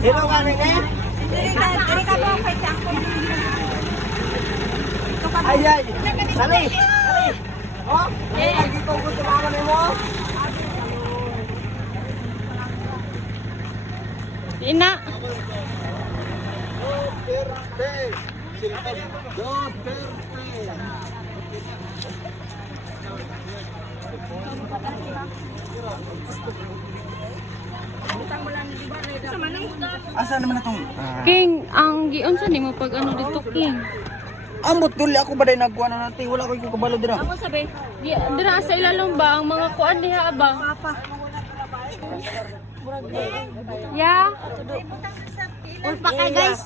Sino ka rin eh? Ay, ay. Sali. Sali. Oh, lagi ko gusto naman mo. Ina. Asa naman itong... King, ang gion sa nimo pag ano dito, King? Ambot duli ako ba dahil nagkuha na natin? Wala ko yung kabalo dira. Ako sabi, dira sa ilalong ba ang mga kuan diha ba? Ya. Ulpa kay guys.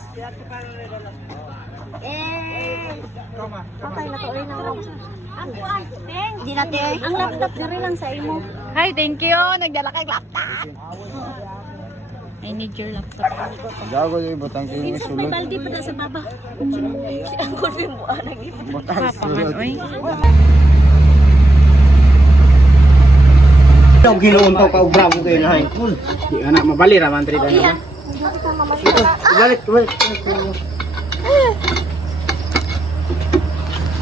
Patay na to rin ang Di natin. Ang laptop diri lang sa imo. Hi, thank you. Nagdala kay laptop. I need your laptop. Gago yung butang ko yung May sulod. baldi pa sa baba. Ang kulbin mo anang ipot. Butang Papa man, sulod. oy. Ang ginuuntaw ka bravo kayo na hain. Di anak mabali ra man trida na. Balik, balik.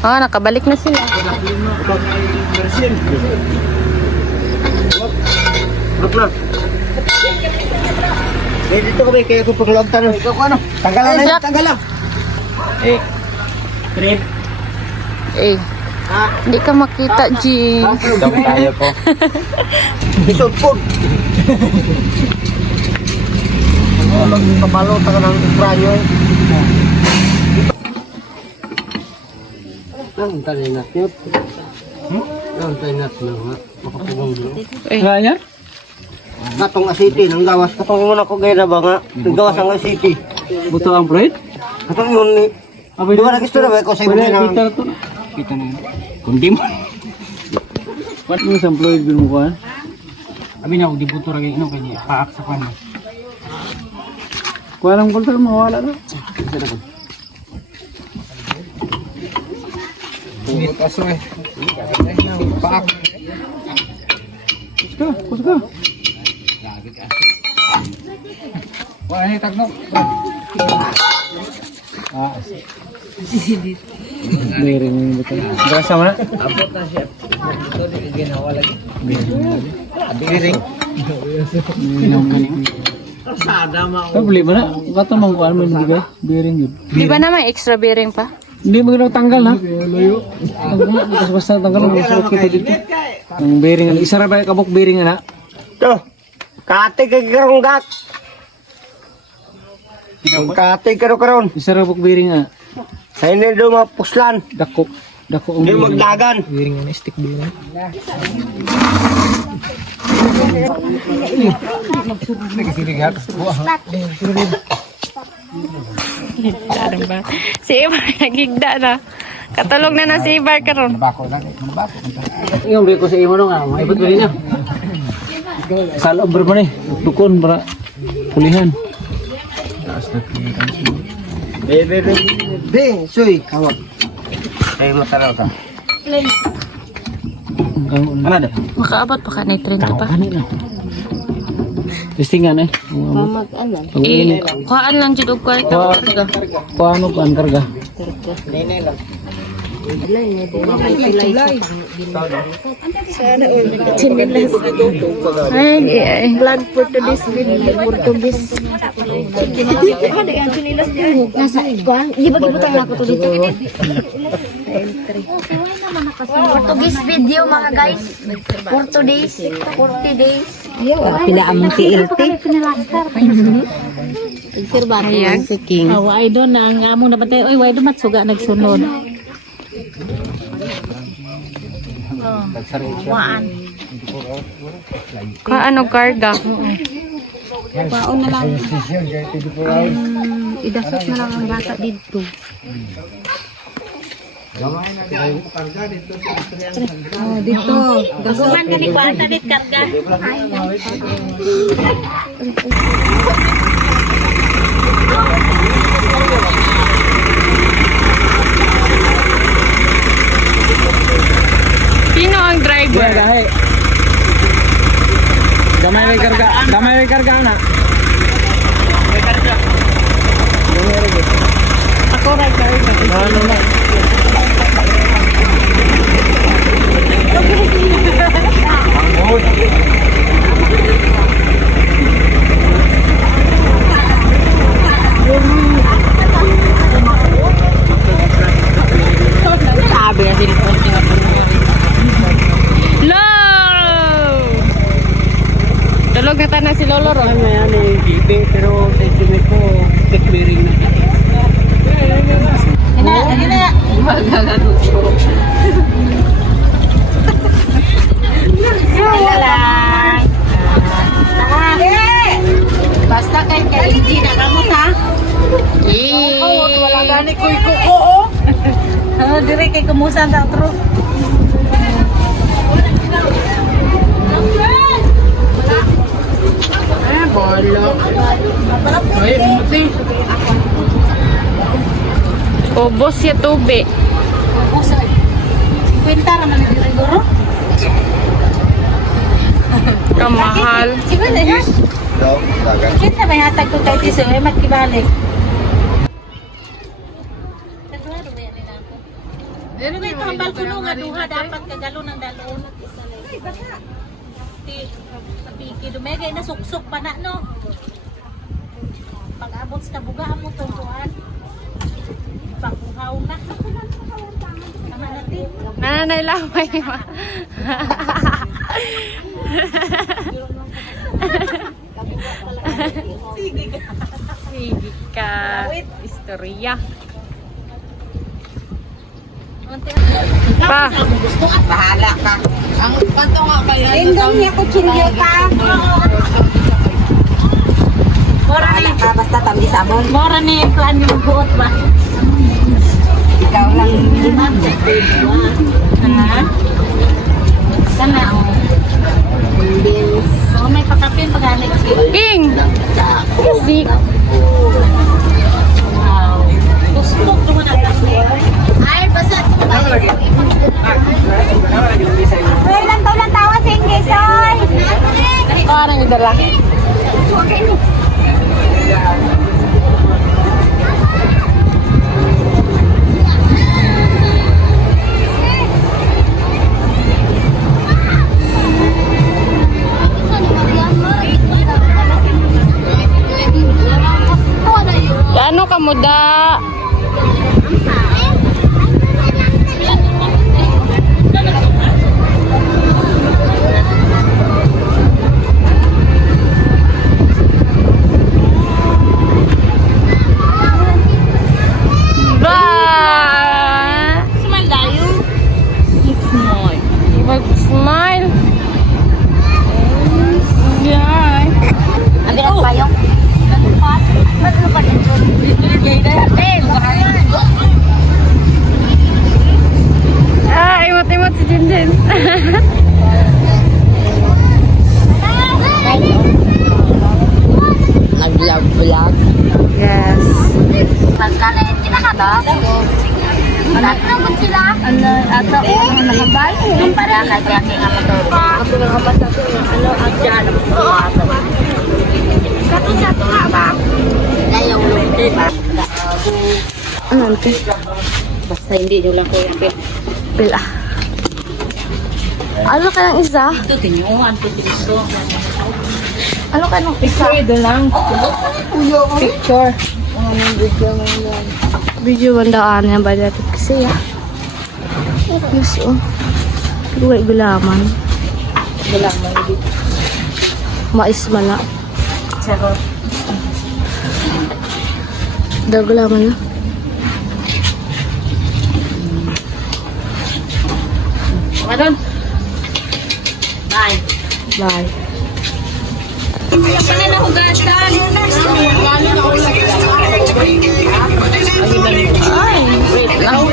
Ah, nakabalik na sila. Bersin. Look na. Eh, dito kami kaya ko pagluag tanong. Ikaw ko ano? Tanggalan na yun, tanggalan. Eh. Trip. Eh, hindi ka makita, G. Dami tayo po. Isod po. Ano lang yung kabalo, taka ng ukranyo eh. Ang talinat yun. Ang talinat na nga. Makapugong dito. Eh, Katong asiti, nang gawas. Katong ingon ako gaya na ba nga? Nang gawas ang asiti. Buto ang bread? Katong ingon ni... Di ba nag-istora ba? Ikaw sa iba na... Kita na. Kundi mo. What mo sa employed bin mo ka? Abi na, di buto rin ino kanya. Paak sa kanya. Kuha lang kultur, mawala na. Tunggot aso eh. Paak. Kus ka. Wala ni tagnok. Meron yung buto. Berasa mana? Abot na siya. Ito di ginawa lagi. Biring. Minum ka niyo. Sada ma. Beli mana? Kata mang kuha mo nabigay. Bearing yun. di ba na may extra bearing pa? Hindi mo ginawa tanggal ha? Layo. Basta tanggal mo. Suot kita dito. Ang bearing. Isa ra ba kabok bearing na? To. Kate kay karunggat. Kate karo karon. Isa ra kabok bearing na. Sa inyo do mapuslan. Dako. Dako ang Hindi magdagan. bearing na stick bearing. Higda ba? Si Ibar nagigda na. Katulog na si Ibar karon. Yung beko sa imo nga, maibot ko rin na. Sa loob ba ni? Dukon para pulihan. Be, suy, hawak. Ay mataraw ka. Ano ada? Makaabot pa ka na 30 pa. Kanina. Testingan eh. Mamag-anan. Eh, kuhaan lang jud og kwarta karga. Paano ba ang karga? Nene lang. Ay, Blood Portuguese with Portuguese. Nasa kuan, di ba gibutang ako to dito? Portuguese video mga guys. 40 days. 40 days. pila among TLT. Ayan. Si King. Why doon ang among napatay. Oy, why doon matsuga nagsunod. Waan. Kuhaan og karga. Baon na lang. Idasot na lang ang bata dito. Oh, dito. Gasuman ka ni kwarta dit karga. Sino ang driver? Damay may karga na. Ako record. Ano na? Sabi na cellphone Lo! Tulog na tayo si Lolo ro. Ano yan eh, gibe, pero sa estimate ko, tech bearing na. Basta kay hindi na kamot ha. Wala Gani ko ikuko oh. Dire kay kumusan sa outro. Ay, muti. Ubos ya tubig. Kwenta naman ni siguro. Kamahal. Siguro na yun. Kita may hatag ko kay Tiso ay magkibalik. Pero may tambal ko nung duha dapat kagalo ng dalon. Ay, baka. Ti, sabiki dumegay na suksok pa na no. Pag-abot sa kabuga mo tungkuan. Pagkuhaw na. Tama natin. Nanay lamay ma. Sige ka. Sige ka. Istorya. Pa. Bahala ka. Ang kanto nga kaya. Indong niya ko chinyo ka. Mora na ka basta tambi sabon. Mora ni plan yung buot ba? Ikaw lang lima. Ha? Sana. So may pakapin pagani. King. Zik. Wow. Gusto ko na kasi. Ay, basta ko ba? Ay, lang tawa sa English, oy. Parang idala. Ano ka mo da? Smile dayo. Smile. Mag-smile. Yeah. Ang bilang payong. Ano pa dito? Ah, imot-imot si Jinjin. Nag-vlog. Yes. Pagkala yung kinakata. Nagtragot sila. Ano, ato, nakabay. Yung para kasi aking amatoro. Kasi nakabas nato yung ano, ang dyan. Oo. Kato nga ba? Layong lumti ba? Ano ante? Basta hindi nyo lang kayo pil. Pila. Ano ka ng isa? Ito, tinyuan ko dito. Ano ka ng isa? Pwede lang. Picture. Video bandaan yang ba dati kasi ya. Yes oh. Pero gulaman. Gulaman dito. Mais mala. Sarap. Gulaman na. Madon. Bye. Bye. Kaya pala nahugasan. Ay, wait lang.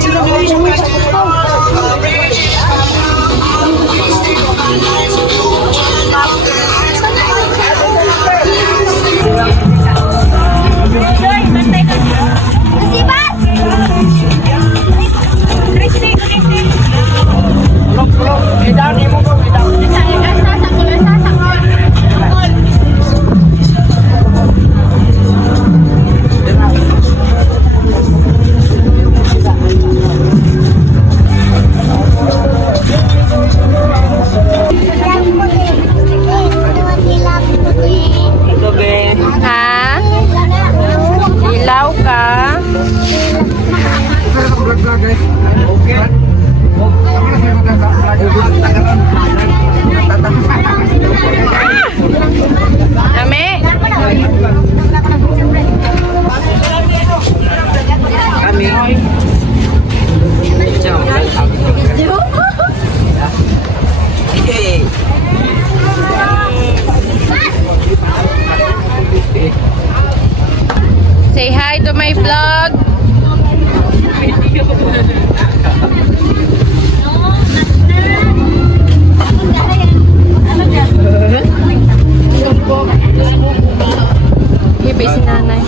Gabi si nanay.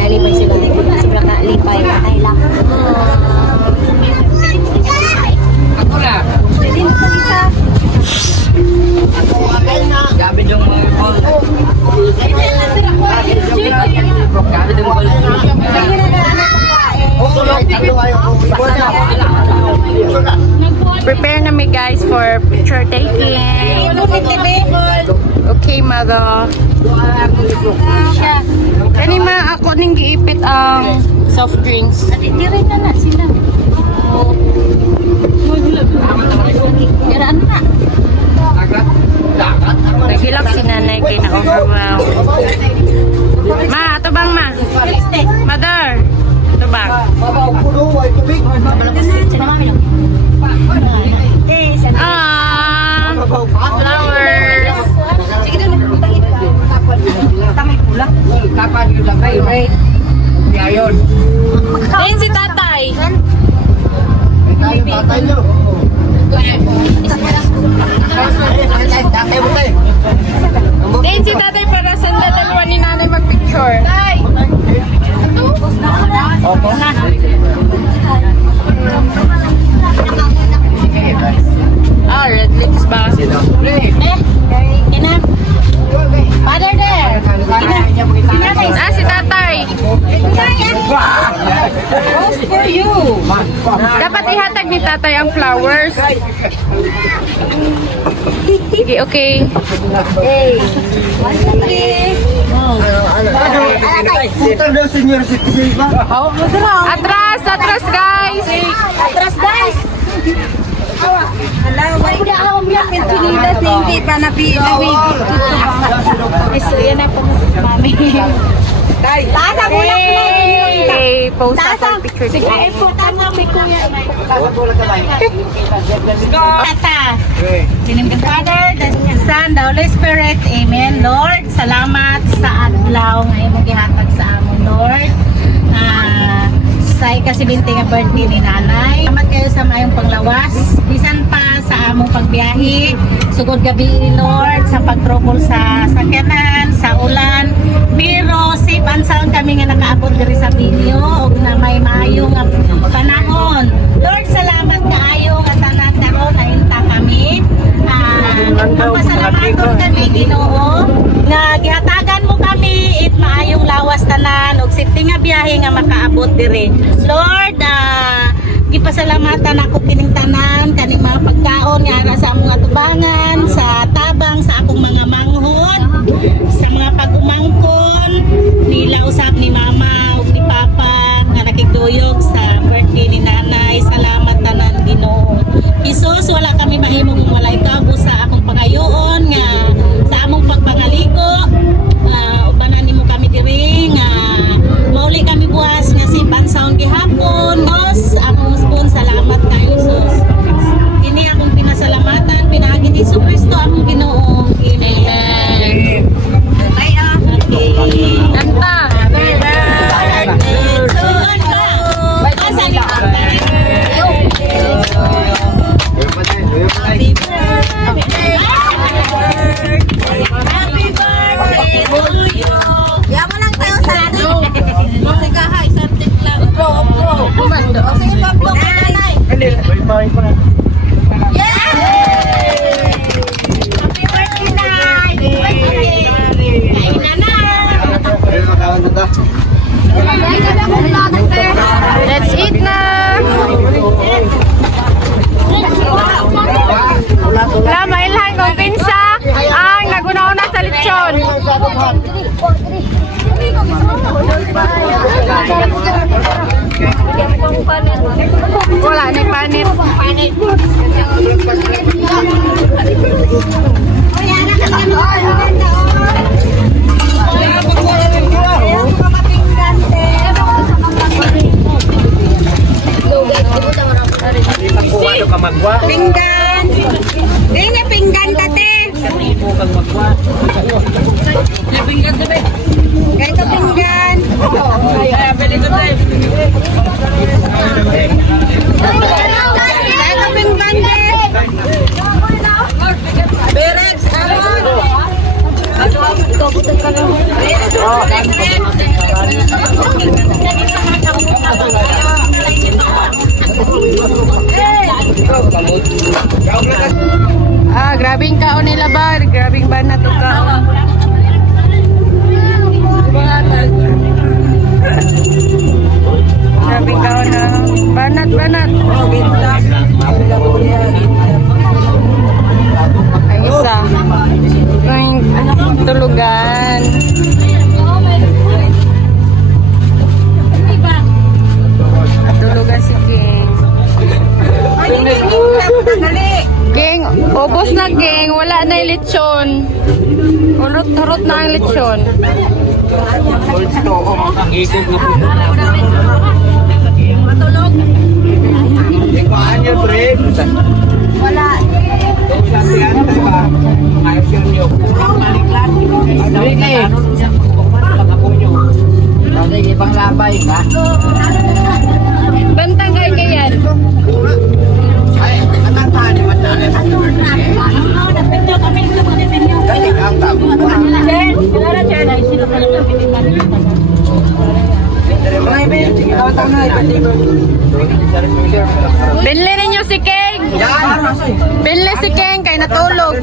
Nalipay sila. Sobrang nalipay. Patay lang. Ako na. Pwede mo pa isa. Gabi dong mga call. Gabi dong call. Prepare na mi guys for picture taking. Okay, mother. Kani ma ako ning giipit ang soft drinks. Dire na sila. Diraan na. Naghilak si nanay kay na overwhelmed. Ma, ito bang ma? Mother, ito bang? Ah, flowers. Kapan yung lagay? Ngayon. Ayun si tatay. Tatay nyo. Tatay mo tayo. Ayun si tatay para sa dalawa ni nanay magpicture. Opo. Ah, red lips ba? Ina. Father there. Ah, si tatay. Rose for you. Dapat ihatag ni tatay ang flowers. Sige, okay. Puta na senior citizen ba? Atras, atras guys. Atras guys. Hello, why na ako miyak pintunida hindi pa napilawig. Eso yan na po si mami. Tasa mo na Okay, post sa picture. Sige, po tasa may kuya. Tata. Sinim the Father, the Son, the Holy Spirit. Amen. Lord, salamat sa adlaw nga imong gihatag sa amon, Lord. Sa ikasibinti nga birthday ni nanay. Salamat kayo sa mayong panglawas. Bisan pa sa among pagbiyahe. Sugod gabi, Lord, sa pag-trouble sa sakyanan, sa ulan. Pero safe and sound kami nga nakaabot diri sa video og na may maayo nga panahon. Lord, salamat kaayo nga tanan karon nainta kami. Pasalamaton kami Ginoo nga gihatagan mo kami it maayong lawas tanan og safety nga biyahe nga makaabot diri. Lord, gipasalamatan ako kining tanan kaning mga pagkaon nga ara sa among atubangan, sa tabang sa akong mga manghod, sa mga pag-umangkon nila usab ni mama ug ni papa nga nakigduyog sa birthday ni nanay. Salamat tanan Ginoo. Jesus, wala kami mahimo kung walay kabo sa akong pangayoon nga sa among pagpangaligo. Ubanan nimo kami diri nga mauli kami buwas nga si pansaon gihapon. Nos, akong spoon salamat kay Jesus. Kini akong pinasalamatan pinaagi ni Kristo among Ginoo. Amen. Okay. Kanta. Happy birthday to you. Basta ni Happy birthday. Happy birthday to you. Yaman lang tayo sa atin. Musigahay, something lang. Go. Kumando. Sige, Pablo, nanay. Yay! Happy birthday, Nay. Kain na na. Let's eat na. Wala, mailhan kong pinsa ang naguna-una sa lechon. Wala ni panit. Pinggan. Ini pinggan tate. Ito pinggan. Ito pinggan. Ah, grabing kaon nila ba? Grabing banat o kaon. Grabing kaon na. Banat. Ang isa. Ang tulugan. Tulugan si King. King, ubos na King. Wala na yung lechon. Hurot na ang lechon. Ikuan niya, pre. Wala. Bantang kay kayan. Ay, katantahan ni Matane. Napinyo kami sa mga pinyo. Dali ang tabo. Chen, wala Chen. Ay, sino pa lang pinipili? Binli ninyo si King. Binli si King kay natulog.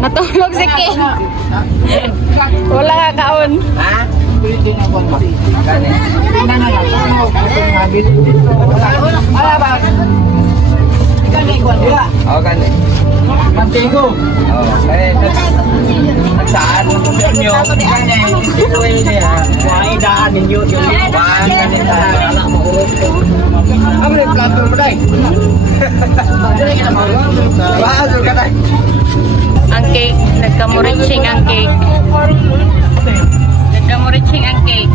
Natulog si King. Wala ka kaon. Oh, gani. Mantigo. Oh, kaya nagsaan mo sa inyo. Kanya ito niya. Kuha idaan ninyo yung kuhaan kanila. Ang may plato mo dai. Bago ka dai. Ang cake, nagkamuritsing ang cake. Nagkamuritsing ang cake.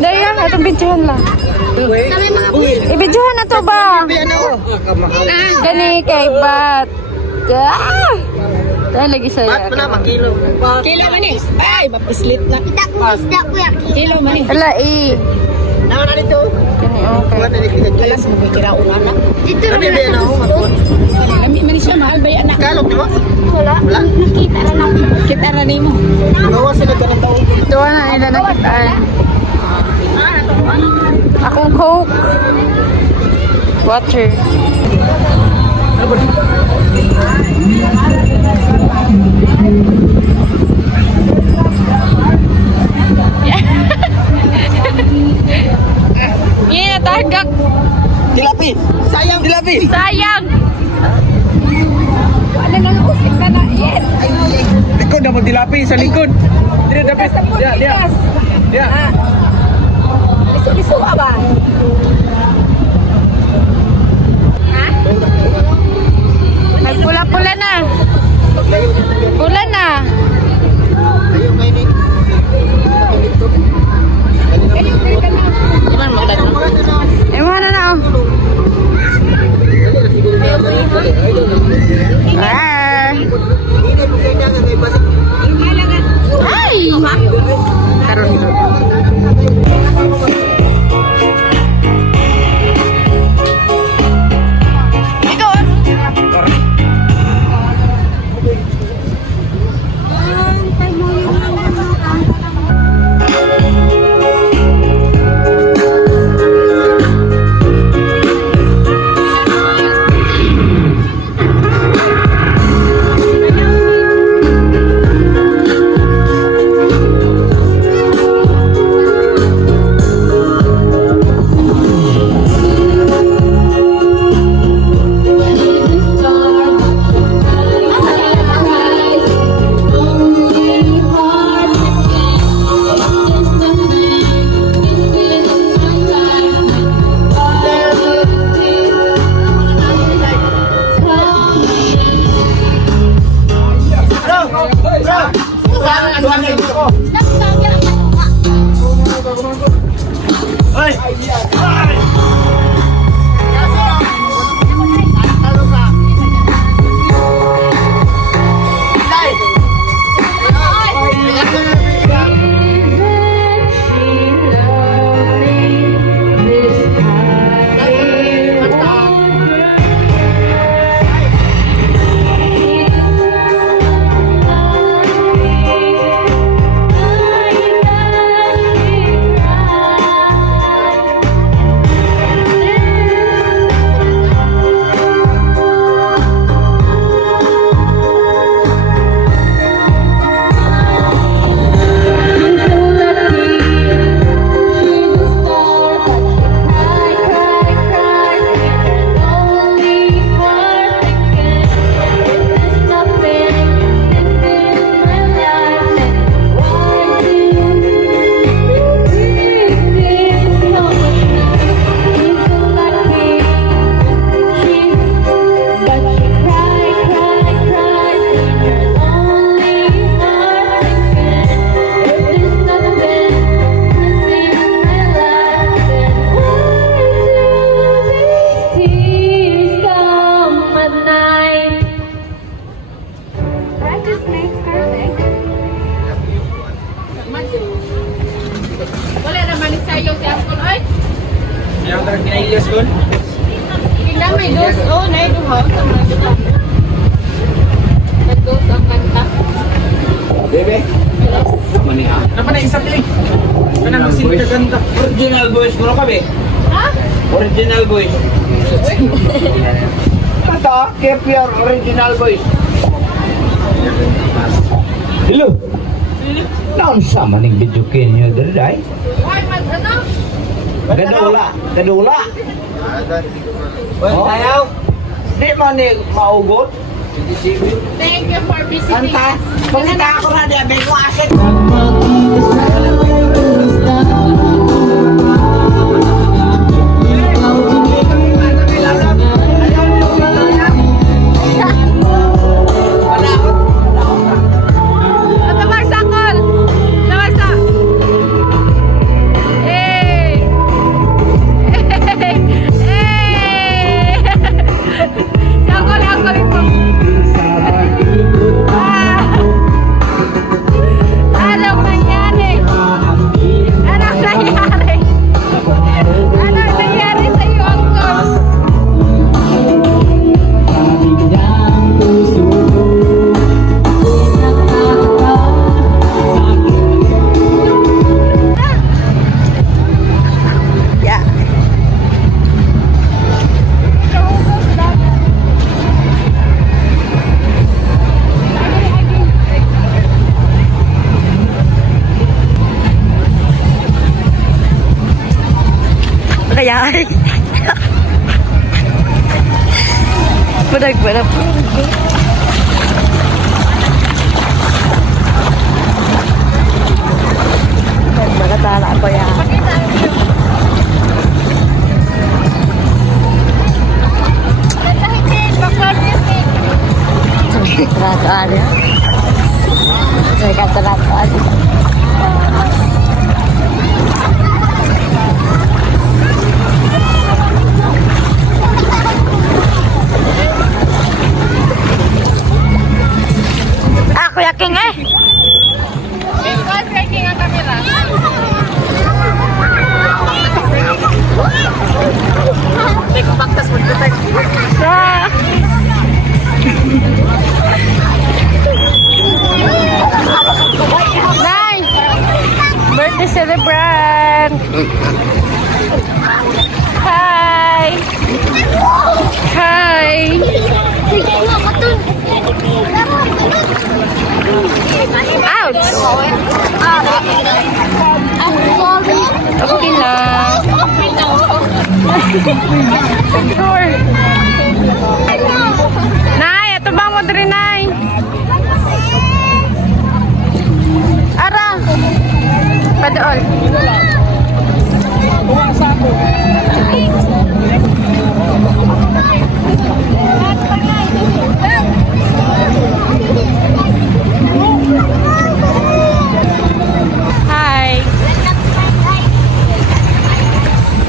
Daya, atong bidyohan lang. Ibidyohan na to ba? Gani kay Bat. Ah! Dahil lagi sa'yo. Ba't mo na makilo? Kilo manis. Ay, mapislit na. Kilo manis. Ala eh. Naman na dito. Gani okay. Alas mo kira una. Dito na bibi na ako. Lami manis siya mahal ba yan anak? Kalog di ba? Wala. Kita ra nimo. Gawa sila ka ng taon. Ito na nila nakitaan. Akong Coke. Water. Yeah, tagak. Dilapi! Sayang! Dilapi! Sayang. Wala na usik na na. Yes. Likod na magdilapi sa likod. Dia dapat. Dia. Liso ba? Nagpula-pula na. Pula na. Ayun kayo ni. Ewan na oh. Ah. Ay! Karon. Yung kinailyos doon? Tingnan may ghost. Oh, naiduha. Nag-ghost ang kanta. Bebe? Maniha. Naman na isa din. Kanang masin ka ganda. Original voice ko kami. Ha? Original voice. Ito, keep your original voice. Hello. Naon sa maning video niyo diri dai? Why, ano? Gadula, gadula. Oh, ayaw. Di man ni maugot. Thank you for visiting Anta, us. pagkita ako na di abay ko asit. Ito magsakol! Nawasa! Eh! Eh! Sakol, sakol ito! Ah! Anong nangyari? Anong nangyari? Anong nangyari sa iyo, Uncle? Yeah. Kaya ay. Padag. Magkatala ko yan. Tratuan ya. Saya kata tratuan. Aku yakin eh. Tracking ang camera. Teko baktas magdetek. Nice! Birthday celebrant! Hi! Hi! Ouch! Okay lang. Sure. Nay, ito bang mo diri, Nay? Ara! Padool. Hi!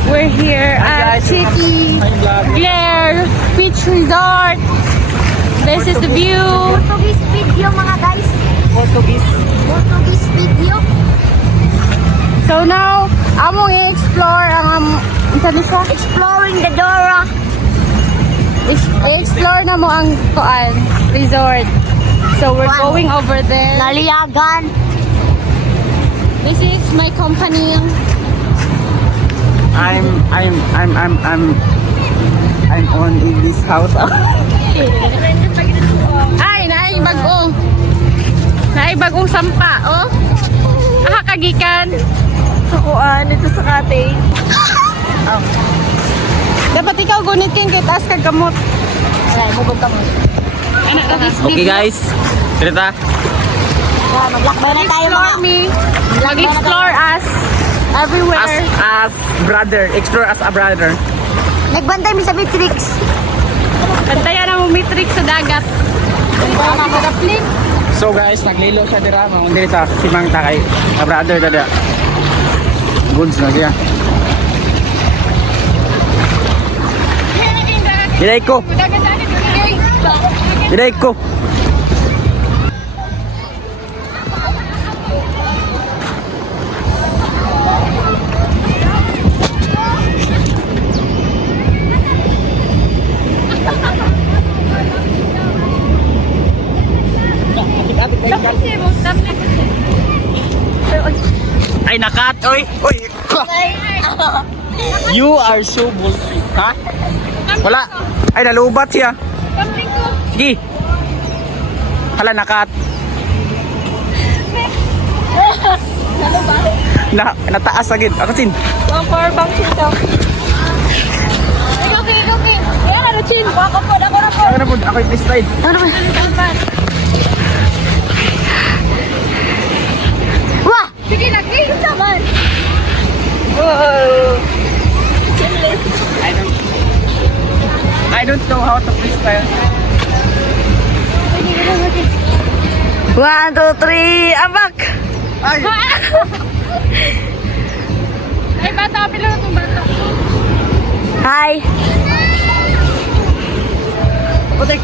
We're here at City Glare Beach Resort. This is the view. Portuguese video mga guys. Portuguese video. So now, among i-explore ang isa na siya? Exploring the Dora. I-explore na mo ang kuan resort. So we're Wow. going over there. Laliagan. This is my company. I'm on in this house. Ay, naibagong sampa, oh. Kagikan. Sa kuan dito sa cottage. Dapat ikaw gunitin kay taas ka gamot. Ay, bubog ka mo. Anak, Okay guys, Krita. Maglakbay na tayo Explore mga. me. Mag-explore us. Everywhere. As brother, explore as a brother. Nagbantay mi sa Matrix. Kantayan ang matrix sa dagat. So guys, naglilo siya dira, mga dito si Mang Takay, a brother dada. Goods na siya. Diray ko. Ay, nakat! Oy! Oy! You are so bullshit. Ha? Wala. Ay, nalubat siya. Sige. Hala, nakat. Nataas agad. Ako sin. Ang power bank dito. Ikaw, kaya na, Chin. Ako po. Ako na po. Ako yung slide. Wah! Sige na, kayo saman. I don't know how to freestyle. 1, 2, 3, abak! Ay! Ay, bata, pila na itong bata. Hi! Putik!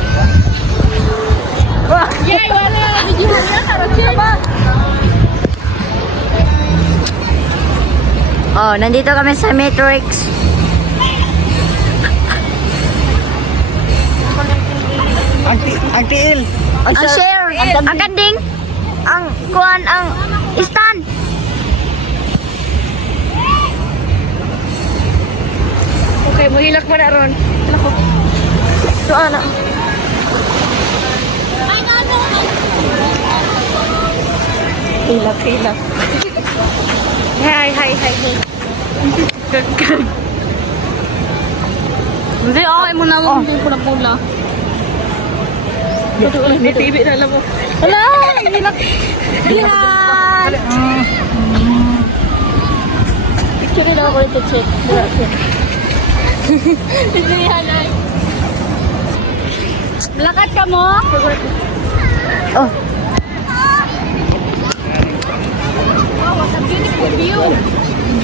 Yay, wala. Video na yan, Chin. Oh, nandito kami sa Matrix. Ang tiil! Ang share, ang kanding, ang kuan, ang stand. Okay, mahilak mo na ron. So, ano? Hilak. Hi. Gagag. Hindi, okay mo na mo. Hindi pula-pula. May TV na alam mo. Wala! Yan! Picture nila ako ito, check. Hindi halay. Lakad ka mo? Oh, Wow, what a beautiful view.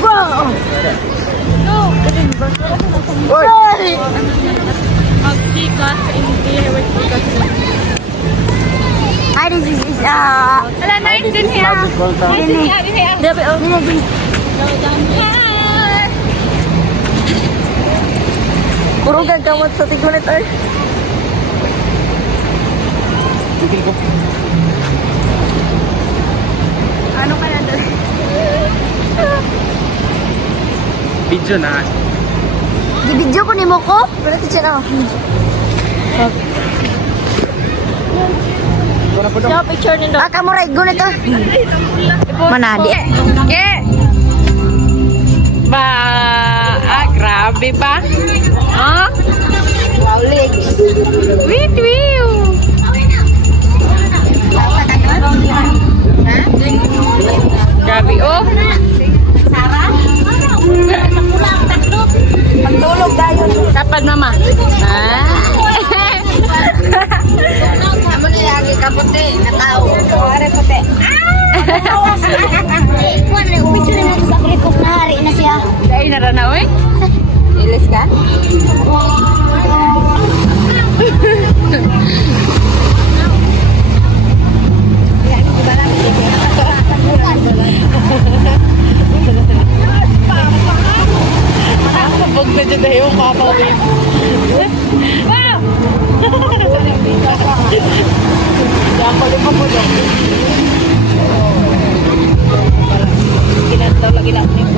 bro! No! Oy! Magsikas, hindi magsikas. Hi, this is, Wala, nice din here. Nice din here. Puro gagamot sa tigulit, ay. Ano kaya doon? Video na. Gibidyo ko ni Moko. Pero ito siya na. Siya, picture nila. Ah, kamu right, gunit to. Manadi. Ba, grabe ba? Ha? Wow, legs. Wait. Grabe, oh. Pagtulog tayo. Kapag mama. Amo ni lagi kapote, natao. Are pote. Kuan na picture na sa kripok na hari na siya. Dahil narana, oy. Ilis ka? Huwag na dyan dahil yung kapawin. Wow! Kinantaw lagi natin yung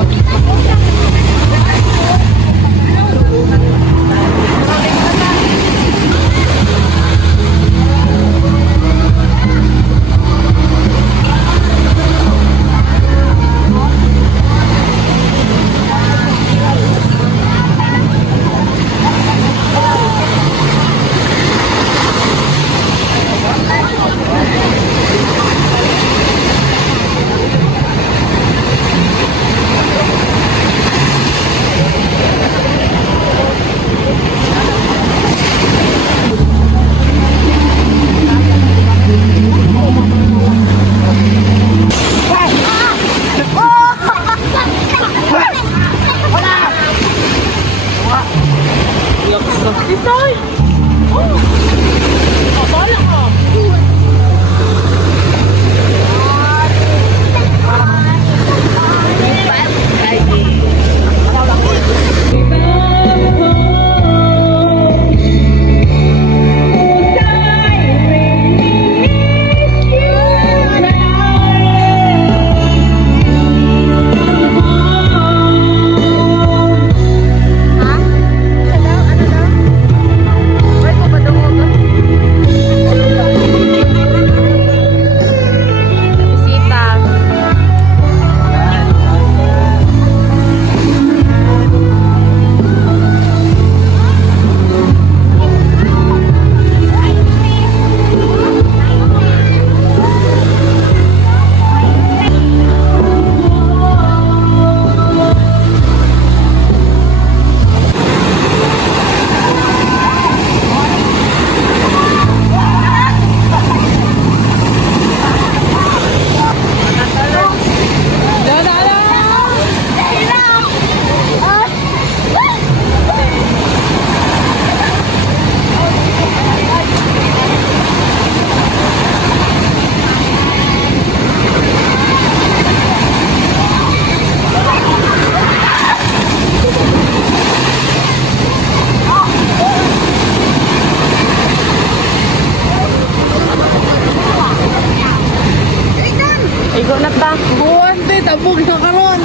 Sabog sa karon.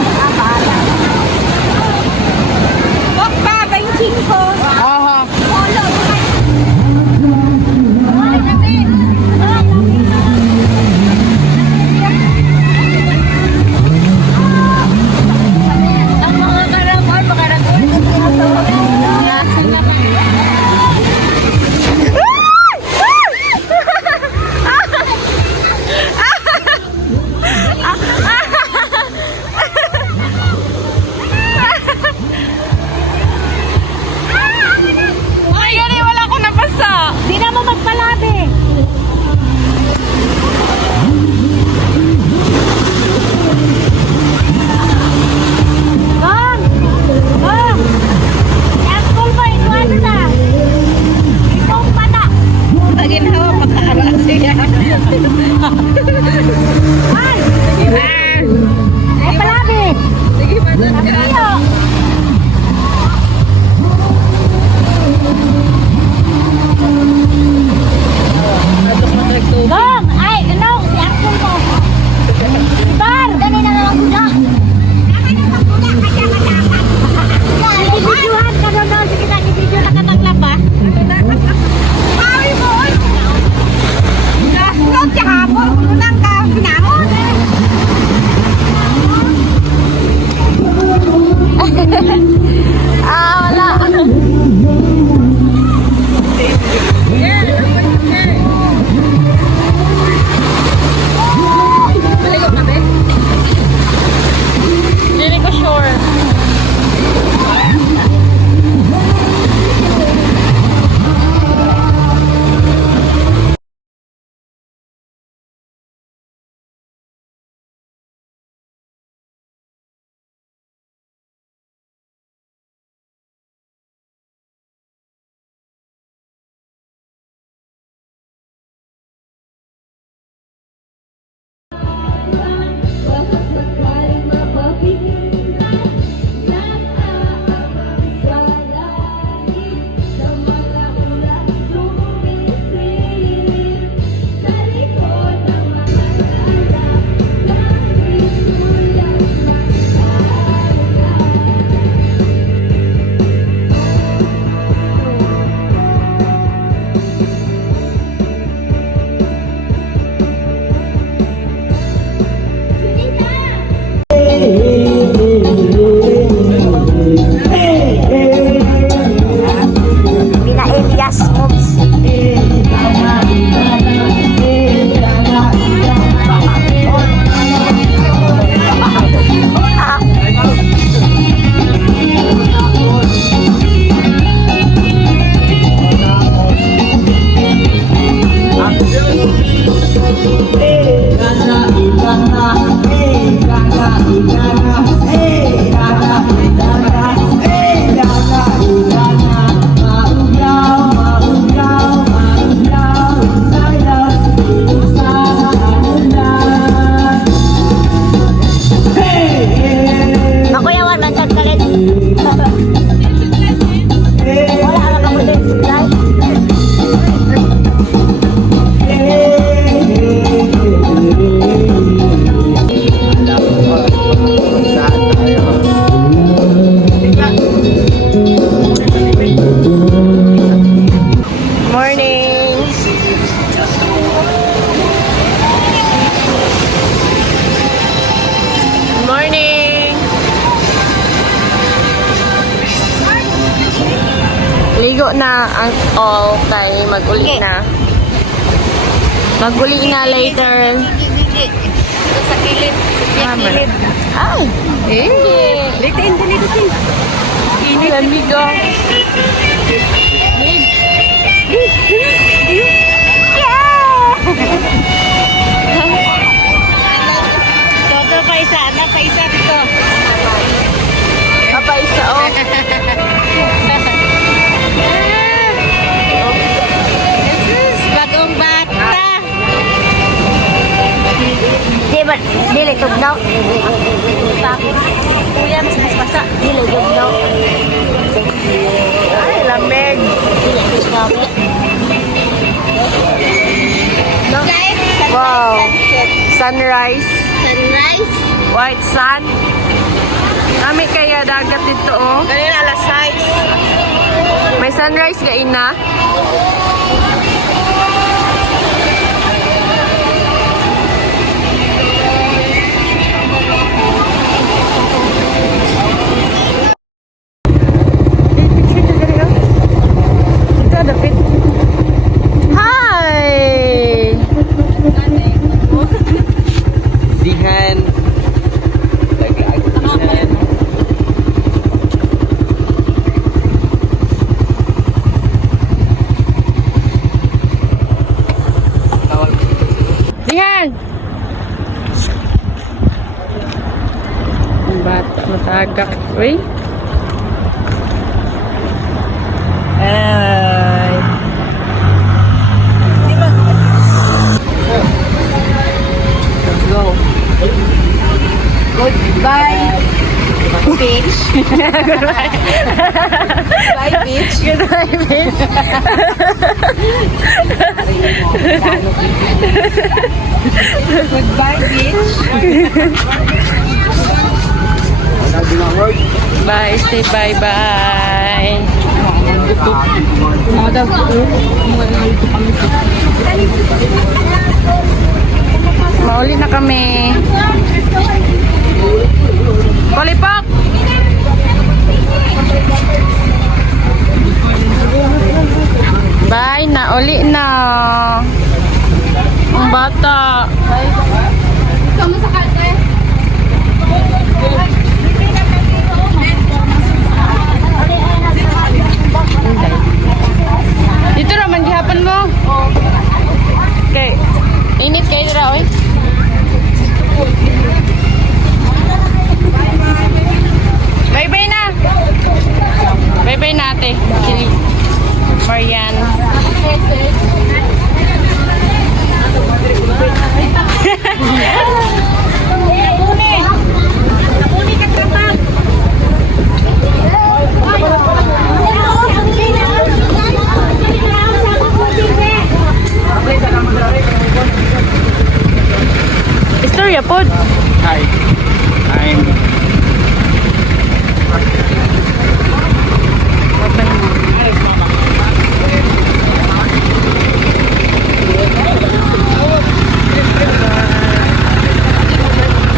Papa, 25. Aha. Ang mga karamon, makaragol. Yasin naman. Ay, gani, wala ko nabasa. Di na mo magpalabi. Bang! Bang! Yang school mo, ito ano na? Itong bata. Tagin hawa, makaara siya. Ay! Ay, palabi! Sige, palabi. Bang! Ay, ano? Si Axel mo. Bar! Dali na lang muna. Nagibidyohan ka doon daw. Sige, nagibidyo na ka naglaba. Ay mo! Naslot ka hapon. Unang ka. Pinamon. Wala. Hindi ko sure. Mina Elias moves. Makuyawan man sad kalit. Wala na kamo din supply. Morning. Morning. Ligo na ang all kay mag-uli na. Mag-uli na later. Sa kilid. Ay! Eh! Litin, litin. Init. Amigo. Toto pa isa. Ano pa isa dito? Apa isa oh. Bagong bata. Di ba dili tugnaw? Kuya, mas basa. Dili tugnaw. Ay, lamig. Dili tugnaw. Guys, Wow. sunset. Sunrise. Sunrise. White sand. Kami kaya dagat dito oh. Kanina alas 6. May sunrise ka ina. Hi! Sihan. Tagaagsihan. Dihan! Ang bata matagak. Uy. Ay. Let's go. Goodbye. Beach. Goodbye, beach. Goodbye, bitch. Goodbye, beach. Bye, say bye-bye. Mauli na kami. Kolipok! Bye na, uli na. Ang bata. Dito naman gihapon mo. Okay. Init kayo dira, oy. Bye-bye na. Bye-bye na, ate. Si Marian. Istorya po. Hi. I'm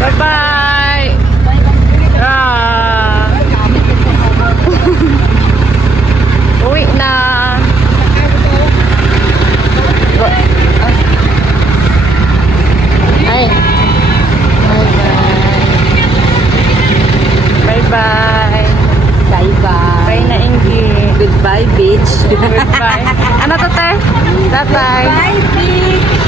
Bye-bye. Ah. Uwi na. Ay. Bye-bye. Bye-bye. Bye na, Ingy. Goodbye, beach. Goodbye. Ano to, te? Bye-bye. Bye, beach.